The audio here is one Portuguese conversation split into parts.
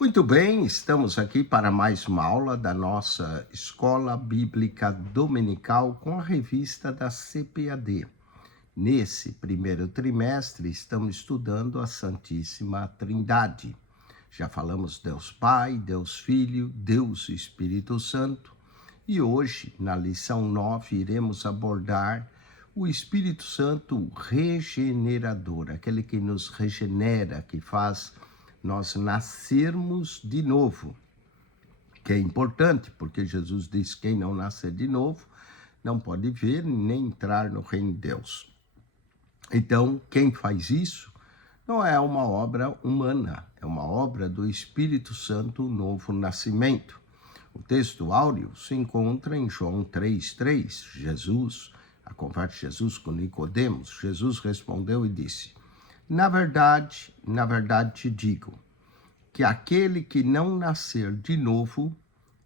Muito bem, estamos aqui para mais uma aula da nossa Escola Bíblica Dominical com a revista da CPAD. Nesse primeiro trimestre, estamos estudando a Santíssima Trindade. Já falamos Deus Pai, Deus Filho, Deus Espírito Santo. E hoje, na lição 9, iremos abordar o Espírito Santo regenerador, aquele que nos regenera, que faz nós nascermos de novo, que é importante, porque Jesus diz que quem não nascer de novo não pode ver nem entrar no reino de Deus. Então, quem faz isso não é uma obra humana, é uma obra do Espírito Santo, o novo nascimento. O texto áureo se encontra em João 3,3. A conversa de Jesus com Nicodemos, Jesus respondeu e disse: na verdade te digo, que aquele que não nascer de novo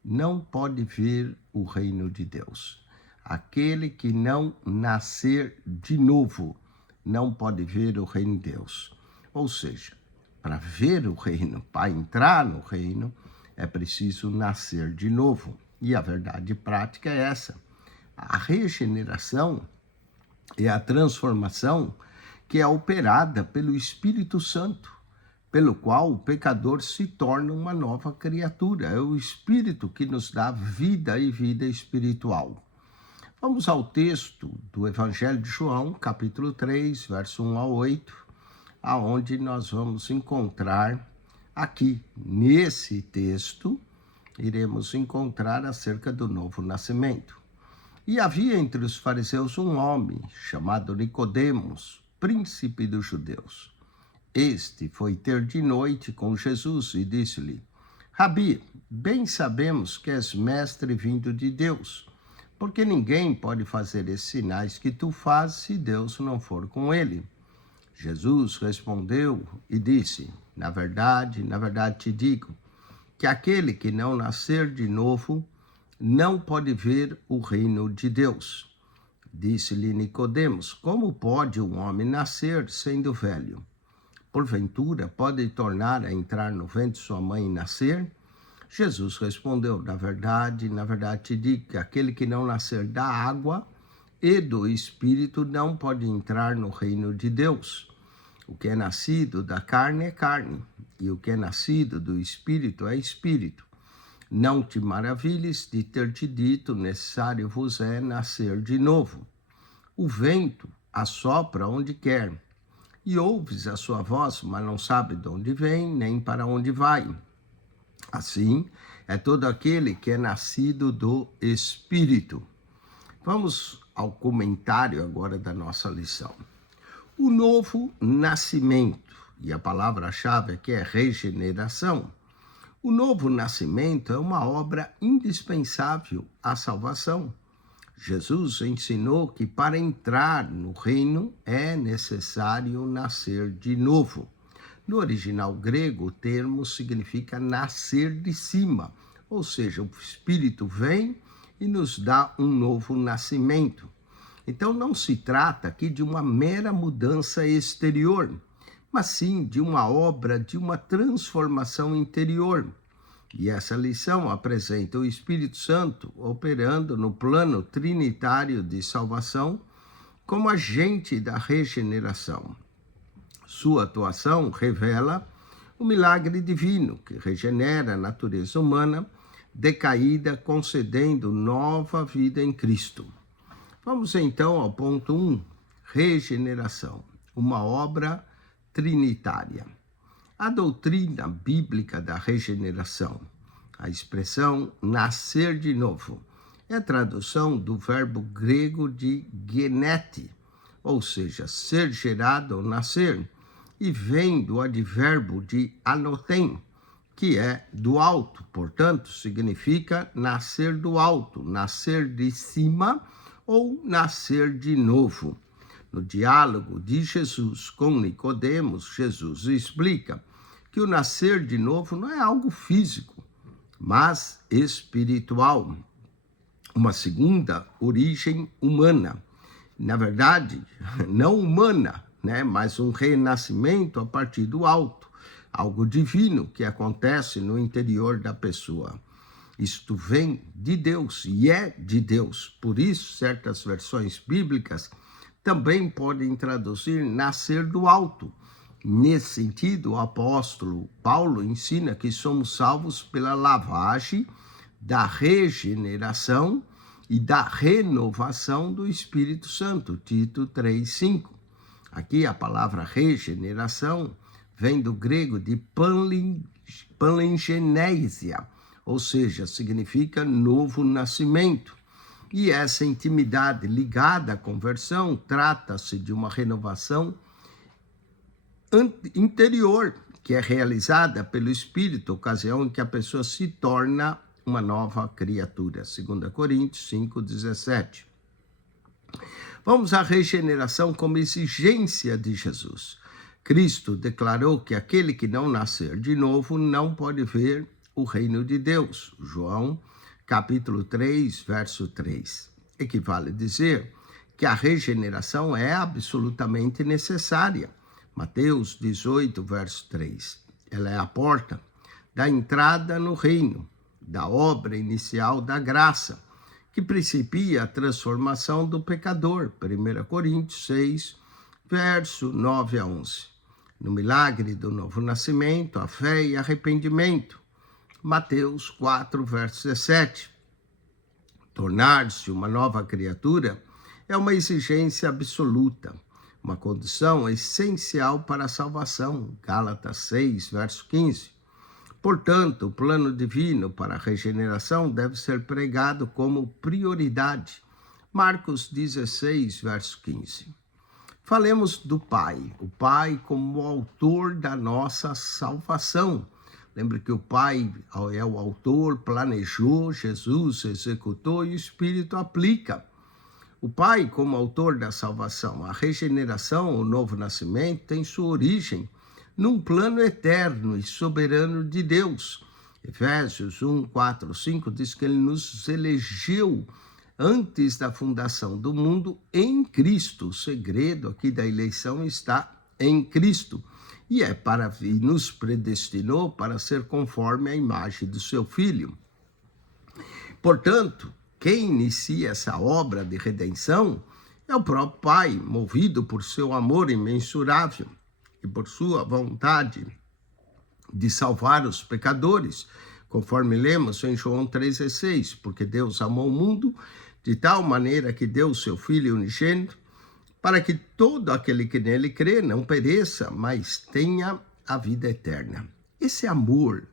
não pode ver o reino de Deus. Aquele que não nascer de novo não pode ver o reino de Deus. Ou seja, para ver o reino, para entrar no reino, é preciso nascer de novo. E a verdade prática é essa. A regeneração é a transformação que é operada pelo Espírito Santo, pelo qual o pecador se torna uma nova criatura. É o Espírito que nos dá vida e vida espiritual. Vamos ao texto do Evangelho de João, capítulo 3, verso 1 a 8, aonde nós vamos encontrar aqui, nesse texto, iremos encontrar acerca do novo nascimento. E havia entre os fariseus um homem chamado Nicodemos, príncipe dos judeus. Este foi ter de noite com Jesus e disse-lhe: Rabi, bem sabemos que és mestre vindo de Deus, porque ninguém pode fazer esses sinais que tu fazes se Deus não for com ele. Jesus respondeu e disse: na verdade te digo, que aquele que não nascer de novo não pode ver o reino de Deus. Disse-lhe Nicodemos: como pode um homem nascer sendo velho? Porventura pode tornar a entrar no ventre de sua mãe e nascer? Jesus respondeu: na verdade te digo que aquele que não nascer da água e do Espírito não pode entrar no reino de Deus. O que é nascido da carne é carne, e o que é nascido do Espírito é Espírito. Não te maravilhes de ter te dito, necessário vos é nascer de novo. O vento assopra onde quer, e ouves a sua voz, mas não sabe de onde vem, nem para onde vai. Assim é todo aquele que é nascido do Espírito. Vamos ao comentário agora da nossa lição. O novo nascimento, e a palavra-chave aqui é regeneração. O novo nascimento é uma obra indispensável à salvação. Jesus ensinou que para entrar no reino é necessário nascer de novo. No original grego, o termo significa nascer de cima, ou seja, o Espírito vem e nos dá um novo nascimento. Então não se trata aqui de uma mera mudança exterior, mas sim de uma obra de uma transformação interior. E essa lição apresenta o Espírito Santo operando no plano trinitário de salvação como agente da regeneração. Sua atuação revela o milagre divino que regenera a natureza humana decaída, concedendo nova vida em Cristo. Vamos então ao ponto 1, regeneração, uma obra trinitária. A doutrina bíblica da regeneração, a expressão nascer de novo, é a tradução do verbo grego de genete, ou seja, ser gerado ou nascer, e vem do advérbio de anotem, que é do alto, portanto, significa nascer do alto, nascer de cima ou nascer de novo. No diálogo de Jesus com Nicodemos, Jesus explica que o nascer de novo não é algo físico, mas espiritual, uma segunda origem humana. Na verdade, não humana, mas um renascimento a partir do alto, algo divino que acontece no interior da pessoa. Isto vem de Deus e é de Deus. Por isso, certas versões bíblicas também podem traduzir nascer do alto. Nesse sentido, o apóstolo Paulo ensina que somos salvos pela lavagem da regeneração e da renovação do Espírito Santo, Tito 3:5. Aqui a palavra regeneração vem do grego de palingenesia, ou seja, significa novo nascimento. E essa intimidade ligada à conversão trata-se de uma renovação interior, que é realizada pelo Espírito, ocasião em que a pessoa se torna uma nova criatura. 2 Coríntios 5:17. Vamos à regeneração como exigência de Jesus. Cristo declarou que aquele que não nascer de novo não pode ver o reino de Deus. João, capítulo 3, verso 3. Equivale dizer que a regeneração é absolutamente necessária. Mateus 18, verso 3. Ela é a porta da entrada no reino, da obra inicial da graça, que principia a transformação do pecador. 1 Coríntios 6, verso 9 a 11. No milagre do novo nascimento, a fé e arrependimento. Mateus 4, verso 17. Tornar-se uma nova criatura é uma exigência absoluta, uma condição essencial para a salvação. Gálatas 6, verso 15. Portanto, o plano divino para a regeneração deve ser pregado como prioridade. Marcos 16, verso 15. Falemos do Pai, o Pai como autor da nossa salvação. Lembre que o Pai é o autor, planejou, Jesus executou e o Espírito aplica. O Pai como autor da salvação. A regeneração, o novo nascimento, tem sua origem num plano eterno e soberano de Deus. Efésios 1, 4, 5 diz que ele nos elegeu antes da fundação do mundo em Cristo. O segredo aqui da eleição está em Cristo. E nos predestinou para ser conforme a imagem do seu Filho. Portanto, quem inicia essa obra de redenção é o próprio Pai, movido por seu amor imensurável e por sua vontade de salvar os pecadores, conforme lemos em João 3,6, porque Deus amou o mundo de tal maneira que deu o seu Filho unigênito, para que todo aquele que nele crê não pereça, mas tenha a vida eterna. Esse amor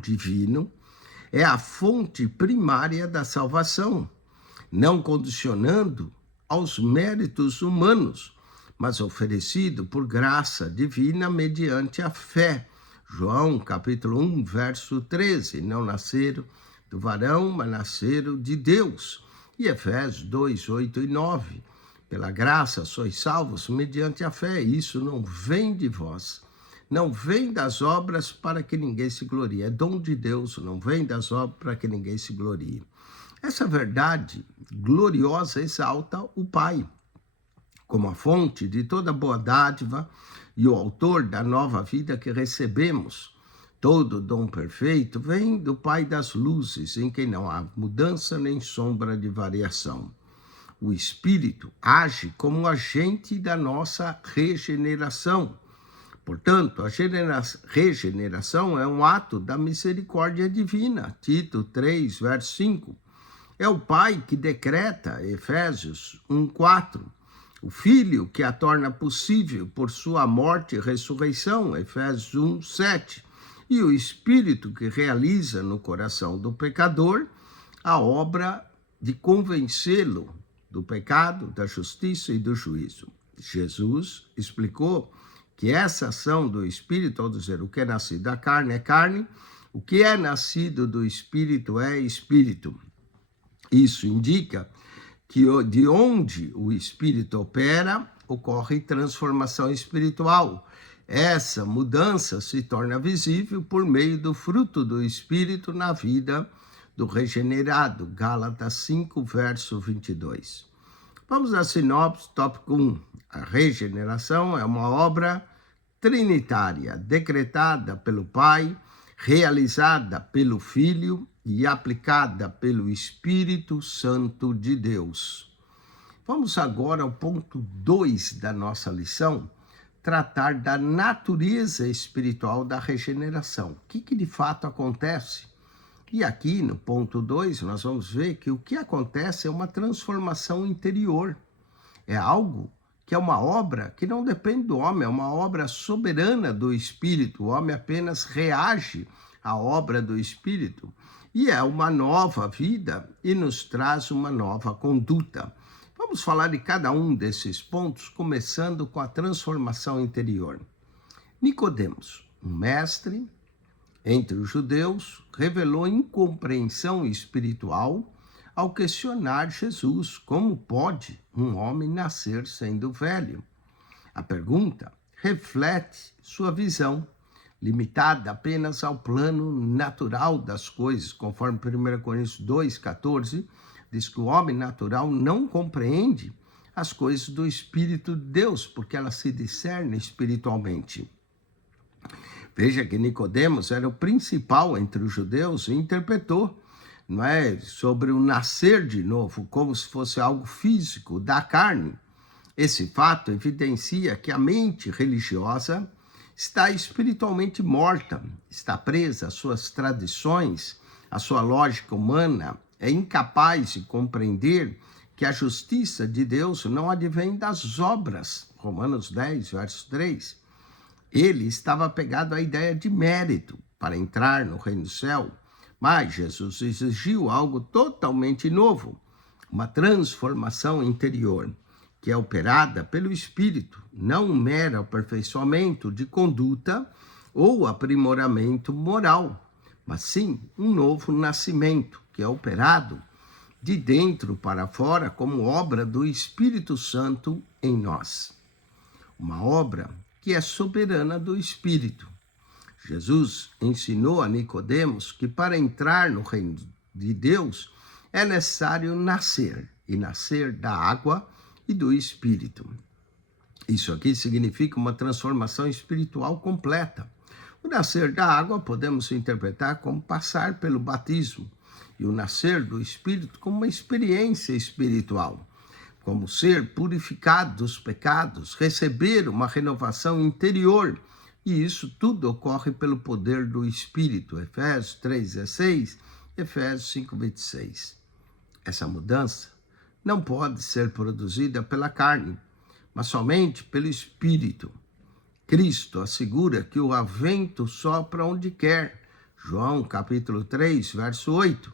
divino, é a fonte primária da salvação, não condicionando aos méritos humanos, mas oferecido por graça divina mediante a fé. João, capítulo 1, verso 13. Não nasceram do varão, mas nasceram de Deus. E Efésios 2, 8 e 9. Pela graça sois salvos mediante a fé. Isso não vem de vós. Não vem das obras para que ninguém se glorie. É dom de Deus, não vem das obras para que ninguém se glorie. Essa verdade gloriosa exalta o Pai, como a fonte de toda boa dádiva e o autor da nova vida que recebemos. Todo dom perfeito vem do Pai das luzes, em quem não há mudança nem sombra de variação. O Espírito age como agente da nossa regeneração. Portanto, a regeneração é um ato da misericórdia divina. Tito 3, verso 5. É o Pai que decreta, Efésios 1, 4. O Filho que a torna possível por sua morte e ressurreição, Efésios 1, 7. E o Espírito que realiza no coração do pecador a obra de convencê-lo do pecado, da justiça e do juízo. Jesus explicou que essa ação do Espírito, ao dizer o que é nascido da carne é carne, o que é nascido do Espírito é Espírito. Isso indica que de onde o Espírito opera, ocorre transformação espiritual. Essa mudança se torna visível por meio do fruto do Espírito na vida do regenerado. Gálatas 5, verso 22. Vamos à sinopse, tópico 1. A regeneração é uma obra trinitária, decretada pelo Pai, realizada pelo Filho e aplicada pelo Espírito Santo de Deus. Vamos agora ao ponto 2 da nossa lição, tratar da natureza espiritual da regeneração. O que de fato acontece? E aqui no ponto 2 nós vamos ver que o que acontece é uma transformação interior. É algo que é uma obra que não depende do homem, é uma obra soberana do Espírito. O homem apenas reage à obra do Espírito. E é uma nova vida e nos traz uma nova conduta. Vamos falar de cada um desses pontos, começando com a transformação interior. Nicodemos, um mestre entre os judeus, revelou incompreensão espiritual ao questionar Jesus: como pode um homem nascer sendo velho? A pergunta reflete sua visão, limitada apenas ao plano natural das coisas, conforme 1 Coríntios 2,14, diz que o homem natural não compreende as coisas do Espírito de Deus, porque elas se discernem espiritualmente. Veja que Nicodemos era o principal entre os judeus e interpretou, não é, sobre o nascer de novo, como se fosse algo físico, da carne. Esse fato evidencia que a mente religiosa está espiritualmente morta, está presa às suas tradições, à sua lógica humana, é incapaz de compreender que a justiça de Deus não advém das obras. Romanos 10, verso 3. Ele estava apegado à ideia de mérito para entrar no reino do céu, mas Jesus exigiu algo totalmente novo, uma transformação interior, que é operada pelo Espírito, não um mero aperfeiçoamento de conduta ou aprimoramento moral, mas sim um novo nascimento, que é operado de dentro para fora como obra do Espírito Santo em nós. Uma obra que é soberana do Espírito. Jesus ensinou a Nicodemos que para entrar no reino de Deus é necessário nascer, e nascer da água e do Espírito. Isso aqui significa uma transformação espiritual completa. O nascer da água podemos interpretar como passar pelo batismo, e o nascer do Espírito como uma experiência espiritual, como ser purificado dos pecados, receber uma renovação interior. E isso tudo ocorre pelo poder do Espírito. Efésios 3,16, Efésios 5,26. Essa mudança não pode ser produzida pela carne, mas somente pelo Espírito. Cristo assegura que o vento sopra onde quer. João capítulo 3, verso 8.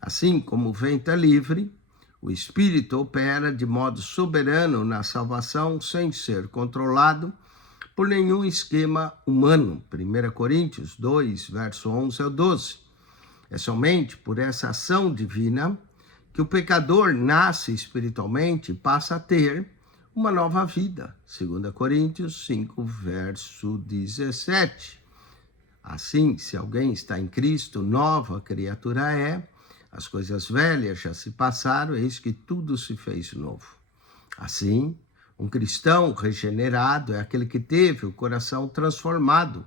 Assim como o vento é livre, o Espírito opera de modo soberano na salvação sem ser controlado por nenhum esquema humano. 1 Coríntios 2, verso 11 ao 12. É somente por essa ação divina que o pecador nasce espiritualmente e passa a ter uma nova vida. 2 Coríntios 5, verso 17. Assim, se alguém está em Cristo, nova criatura é. As coisas velhas já se passaram, eis que tudo se fez novo. Assim, um cristão regenerado é aquele que teve o coração transformado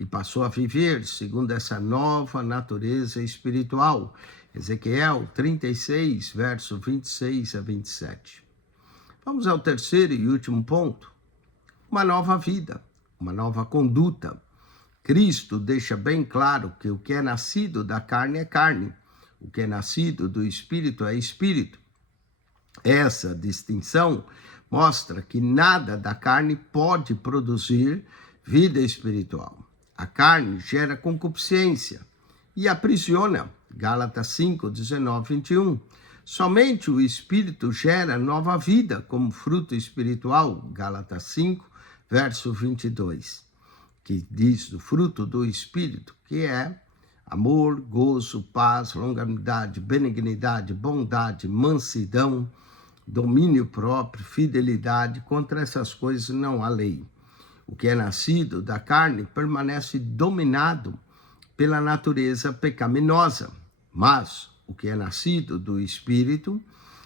e passou a viver segundo essa nova natureza espiritual. Ezequiel 36, verso 26 a 27. Vamos ao terceiro e último ponto. Uma nova vida, uma nova conduta. Cristo deixa bem claro que o que é nascido da carne é carne. O que é nascido do Espírito é Espírito. Essa distinção mostra que nada da carne pode produzir vida espiritual. A carne gera concupiscência e aprisiona. Gálatas 5, 19, 21. Somente o Espírito gera nova vida como fruto espiritual. Gálatas 5, verso 22. Que diz do fruto do Espírito, que é amor, gozo, paz, longanimidade, benignidade, bondade, mansidão, domínio próprio, fidelidade. Contra essas coisas não há lei. O que é nascido da carne permanece dominado pela natureza pecaminosa, mas o que é nascido do Espírito,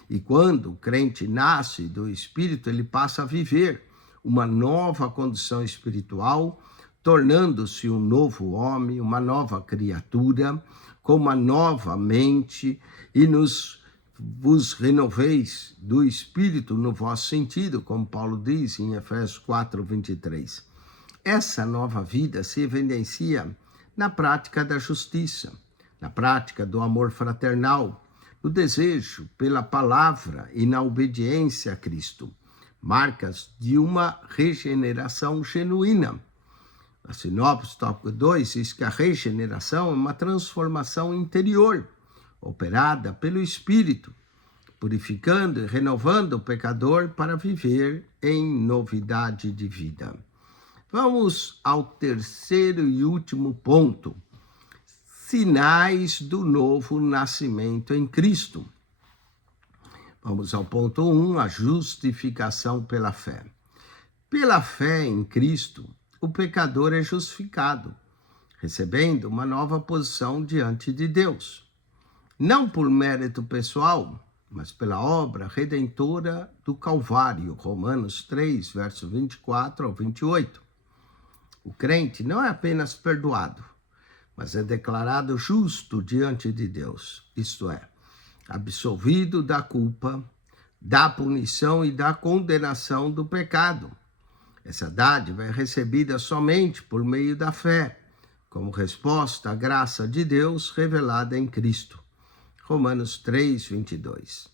e quando o crente nasce do Espírito, ele passa a viver uma nova condição espiritual, tornando-se um novo homem, uma nova criatura, com uma nova mente, e vos renoveis do Espírito no vosso sentido, como Paulo diz em Efésios 4:23. Essa nova vida se evidencia na prática da justiça, na prática do amor fraternal, no desejo pela palavra e na obediência a Cristo, marcas de uma regeneração genuína. A sinopse tópico 2 diz que a regeneração é uma transformação interior, operada pelo Espírito, purificando e renovando o pecador para viver em novidade de vida. Vamos ao terceiro e último ponto: sinais do novo nascimento em Cristo. Vamos ao ponto 1, a justificação pela fé. Pela fé em Cristo, o pecador é justificado, recebendo uma nova posição diante de Deus. Não por mérito pessoal, mas pela obra redentora do Calvário, Romanos 3, verso 24 ao 28. O crente não é apenas perdoado, mas é declarado justo diante de Deus, isto é, absolvido da culpa, da punição e da condenação do pecado. Essa dádiva é recebida somente por meio da fé, como resposta à graça de Deus revelada em Cristo. Romanos 3, 22.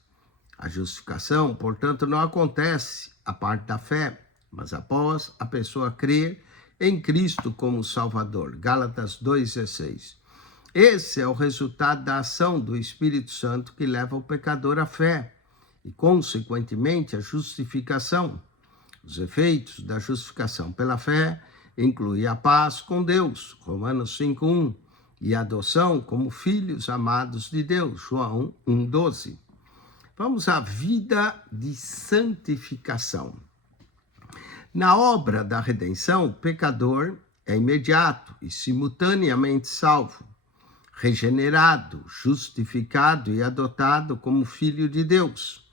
A justificação, portanto, não acontece à parte da fé, mas após a pessoa crer em Cristo como Salvador. Gálatas 2,16. Esse é o resultado da ação do Espírito Santo que leva o pecador à fé e, consequentemente, à justificação. Os efeitos da justificação pela fé incluem a paz com Deus, Romanos 5:1, e a adoção como filhos amados de Deus, João 1:12. Vamos à vida de santificação. Na obra da redenção, o pecador é imediato e simultaneamente salvo, regenerado, justificado e adotado como filho de Deus.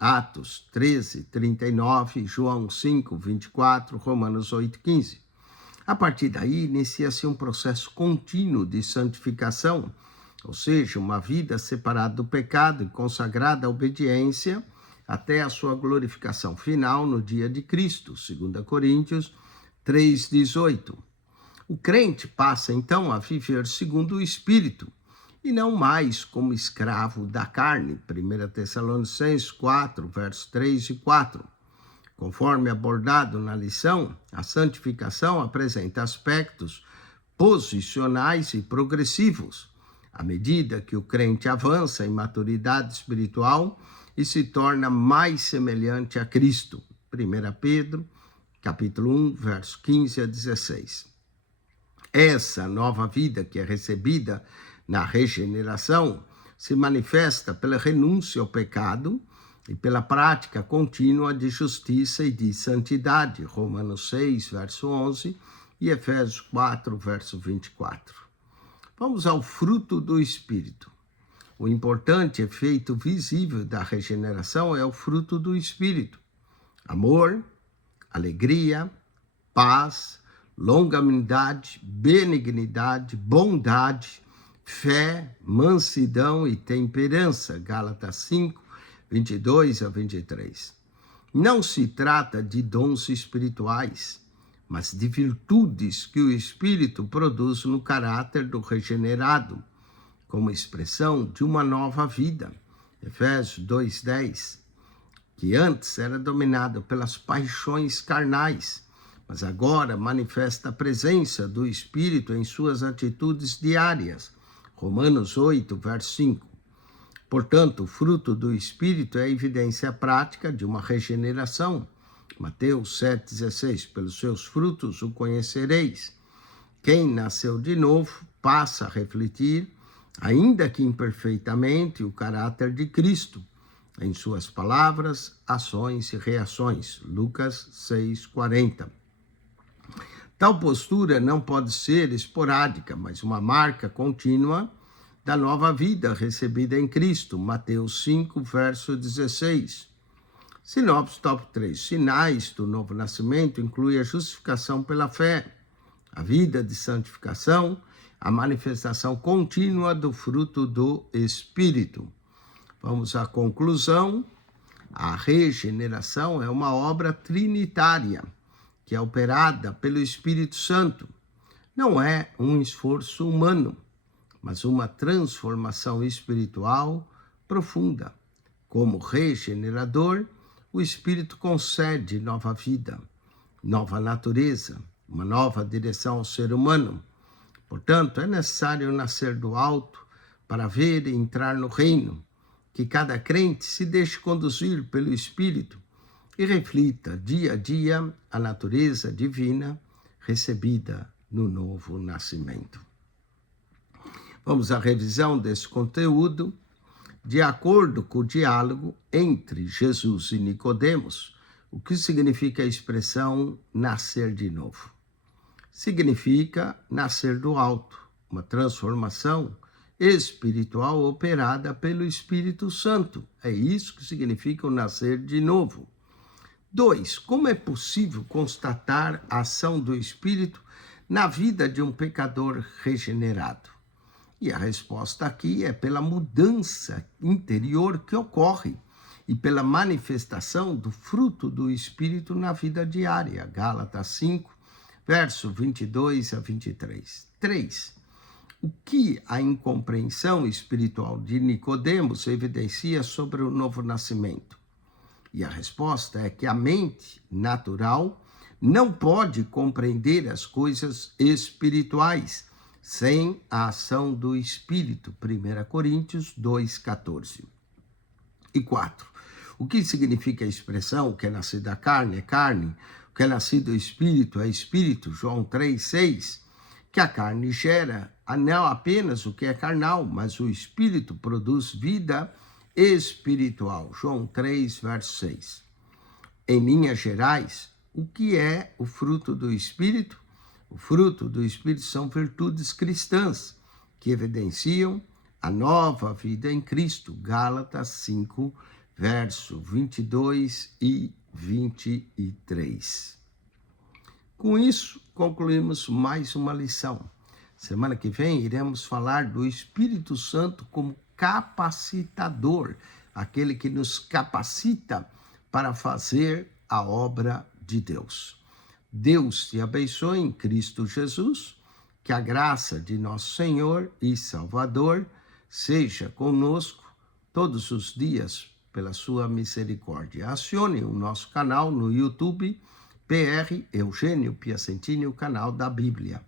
Atos 13, 39, João 5, 24, Romanos 8, 15. A partir daí, inicia-se um processo contínuo de santificação, ou seja, uma vida separada do pecado e consagrada à obediência até a sua glorificação final no dia de Cristo, 2 Coríntios 3, 18. O crente passa, então, a viver segundo o Espírito, e não mais como escravo da carne, 1 Tessalonicenses 4, versos 3 e 4. Conforme abordado na lição, a santificação apresenta aspectos posicionais e progressivos, à medida que o crente avança em maturidade espiritual e se torna mais semelhante a Cristo. 1 Pedro, capítulo 1, versos 15 a 16. Essa nova vida que é recebida na regeneração se manifesta pela renúncia ao pecado e pela prática contínua de justiça e de santidade, Romanos 6, verso 11 e Efésios 4, verso 24. Vamos ao fruto do Espírito. O importante efeito visível da regeneração é o fruto do Espírito: amor, alegria, paz, longanimidade, benignidade, bondade, fé, mansidão e temperança. Gálatas 5, 22 a 23. Não se trata de dons espirituais, mas de virtudes que o Espírito produz no caráter do regenerado, como expressão de uma nova vida. Efésios 2:10, que antes era dominado pelas paixões carnais, mas agora manifesta a presença do Espírito em suas atitudes diárias. Romanos 8, verso 5. Portanto, o fruto do Espírito é a evidência prática de uma regeneração. Mateus 7,16. Pelos seus frutos o conhecereis. Quem nasceu de novo passa a refletir, ainda que imperfeitamente, o caráter de Cristo em suas palavras, ações e reações. Lucas 6,40. Tal postura não pode ser esporádica, mas uma marca contínua da nova vida recebida em Cristo. Mateus 5, verso 16. Sinopse top 3. Sinais do novo nascimento inclui a justificação pela fé, a vida de santificação, a manifestação contínua do fruto do Espírito. Vamos à conclusão. A regeneração é uma obra trinitária, que é operada pelo Espírito Santo. Não é um esforço humano, mas uma transformação espiritual profunda. Como regenerador, o Espírito concede nova vida, nova natureza, uma nova direção ao ser humano. Portanto, é necessário nascer do alto para ver e entrar no reino. Que cada crente se deixe conduzir pelo Espírito e reflita dia a dia a natureza divina recebida no novo nascimento. Vamos à revisão desse conteúdo. De acordo com o diálogo entre Jesus e Nicodemos, o que significa a expressão nascer de novo? Significa nascer do alto, uma transformação espiritual operada pelo Espírito Santo. É isso que significa o nascer de novo. 2. Como é possível constatar a ação do Espírito na vida de um pecador regenerado? E a resposta aqui é pela mudança interior que ocorre e pela manifestação do fruto do Espírito na vida diária. Gálatas 5, verso 22 a 23. 3. O que a incompreensão espiritual de Nicodemos evidencia sobre o novo nascimento? E a resposta é que a mente natural não pode compreender as coisas espirituais sem a ação do Espírito. 1 Coríntios 2,14. E 4. O que significa a expressão: o que é nascido da carne é carne, o que é nascido do Espírito é Espírito? João 3,6. Que a carne gera não apenas o que é carnal, mas o Espírito produz vida espiritual. João 3, verso 6. Em linhas gerais, o que é o fruto do Espírito? O fruto do Espírito são virtudes cristãs, que evidenciam a nova vida em Cristo. Gálatas 5, verso 22 e 23. Com isso, concluímos mais uma lição. Semana que vem iremos falar do Espírito Santo como capacitador, aquele que nos capacita para fazer a obra de Deus. Deus te abençoe em Cristo Jesus, que a graça de nosso Senhor e Salvador seja conosco todos os dias pela sua misericórdia. Acione o nosso canal no YouTube, PR Eugênio Piacentini, o canal da Bíblia.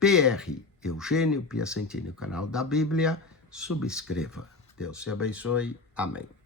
PR Eugênio Piacentini, o canal da Bíblia. Subscreva. Deus te abençoe. Amém.